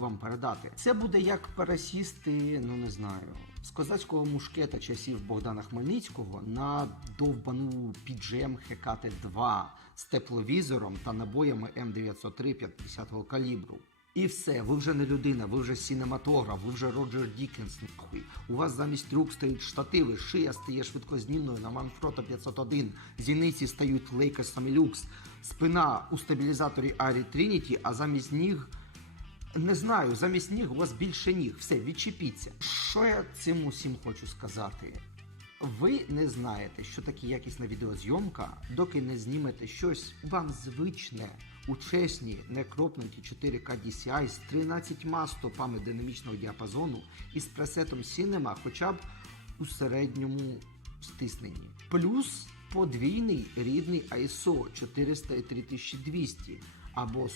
вам передати. Це буде як пересісти, ну не знаю, з козацького мушкета часів Богдана Хмельницького на довбану піджем ХКТ-2 з тепловізором та набоями М903 50-го калібру. І все, ви вже не людина, ви вже сінематограф, ви вже Роджер Дікенс. Нахуй. У вас замість рук стоять штативи, шия стає швидкознімною на Манфрото 501, зіниці стають Leica Samilux, спина у стабілізаторі Арі Trinity, а замість ніг не знаю, замість ніг у вас більше ніг. Все, відчепіться. Що я цим усім хочу сказати? Ви не знаєте, що таке якісна відеозйомка, доки не знімете щось вам звичне у чесній, некропнуті 4К DCI з 13 стопами динамічного діапазону і з пресетом Cinema хоча б у середньому стисненні. Плюс подвійний рідний ISO 400 і 3200 або